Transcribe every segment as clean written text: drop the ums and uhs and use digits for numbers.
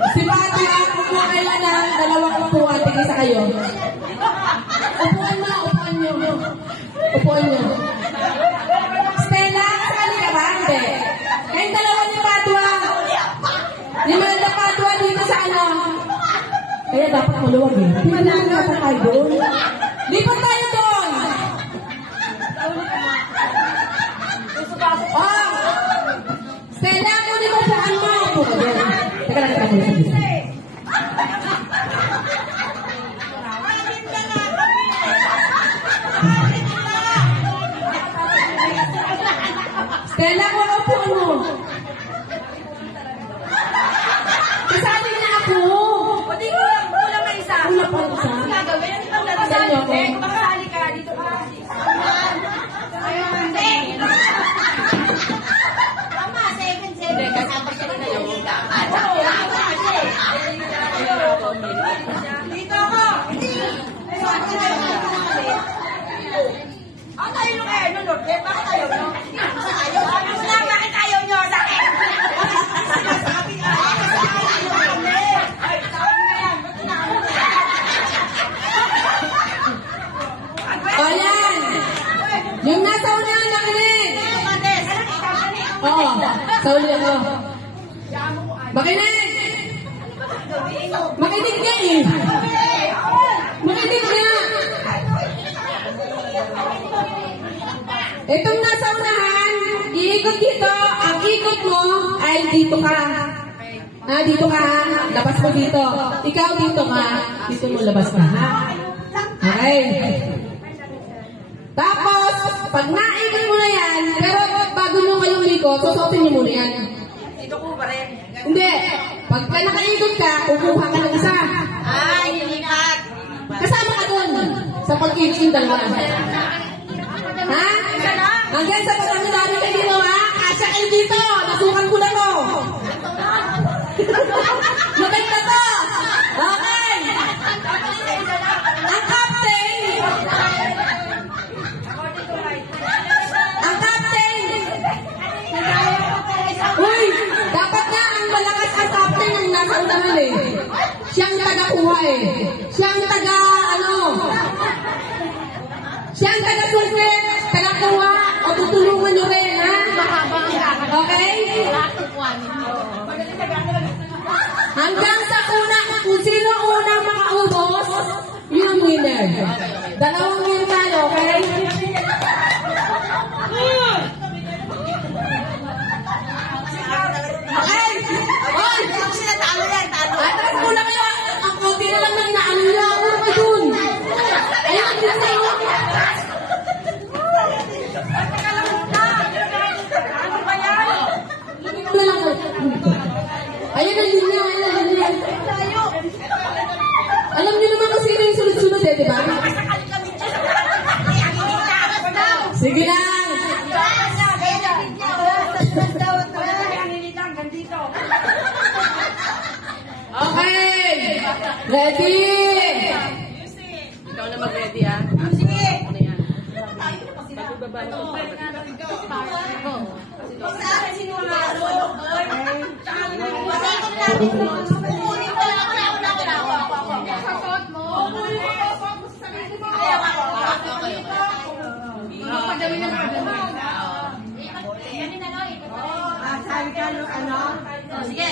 Si Pati, kung kailan na dalawang upuan, tigil sa kayo. Upuan mo, upuan nyo. Upuan nyo. Stella, kasali ka ba? Hindi. Kayong dalawa ni Padua. Ni Malda Padua dito sa ano. Kaya dapat maluwag eh. Pinanahan dapat tayo doon. Lipat tayo doon. Oh! Stella, kung di mo upuan mo. Upo ka doon. Teka lang, teka muna sa bisa. Stella, kung upuan mo. Kasali na ako. Pwede ko lang, kulang na isa. Kulang pa isa. Ano gagawin? Ano gagawin? Saan niyo ako? Makasali ka, dito ka. Tama, 7-7. Kasama siya na yung dito ako. Ang tayo nyo kayo, no, Lord? Bakit tayo nyo? Ayaw mo lang, bakit ayaw nyo sa akin? Ayan! Yung nasa unahan nakinig! Oo, sa uli ako. Makinig! Makinig nga eh! Makinig nga! Itong nasa unahan, iikot dito, ang ikot mo ay dito ka. Ah, dito ka, labas mo dito. Ikaw dito ka, dito mo labas ka, ha? Okay. Tapos, pag naikot mo na yan, pero bago mo kayong likot, susuotin niyo muna yan. Dito ko pa rin. Hindi. Pagka nakaikot ka, kukuha ka ng isa. Ay, hilikat. Kasama ka dun sa pag-ikot yung dalawa. Ha? Hanggang sa pag-dami kayo dito, ha? Kasya kayo dito. Nasukan ko na to. Maganda na to. Okay. Ang captain. Ang captain. Uy, dapat na ang malakas ang captain ang nasa unahan eh. Siyang taga-kuha eh. Siyang Siyang taga-sukit, taga-kuha, o tutulungan nyo rin, ha? Okay? Hanggang sa una, kung sino unang makaubos, yun ang winner. Dalawang win tayo, okay? Okay! Oy! Atras mo na kayo! Ang konti na lang na inaano nyo. Ako naman dun. Ayun, ang bilis sa'yo. Ayun ang linya, ayun ang linya. Alam niyo naman kung sino yung sunod-sunod eh, di ba? Sige lang. Okay. Ready? Ikaw na mag-ready, ha? Sige. Ano yan? Pagbaba na ito. Sa akin, sino ang nalulog? Sige.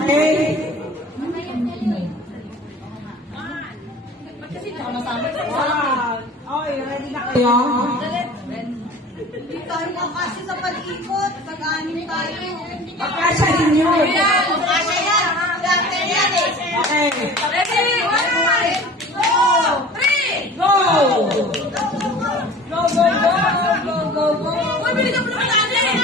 Okay. Kayo? Hindi tayo kasi sa pag-ikot. Pag-anin tayo. Pagkasya ninyo. Kasya yan. Dati yan eh. Okay. Ready? 1, 2, 3. Go! Go, go, go, go, go, go. Uy, binigyan mo naman natin.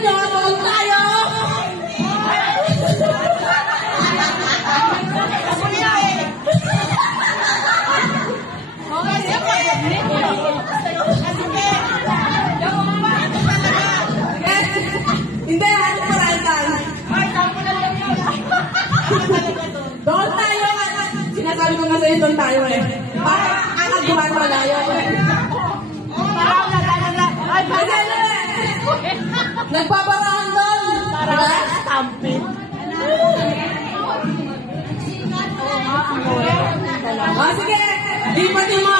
nyo, doon tayo! Hindi, ano pa rin tayo? Doon tayo! Sinasabi ko nga sa'yo, doon tayo eh. Para kakagawa sa malayo. Nagpaparaan doon! Para Stampin. sige! Di pa di mga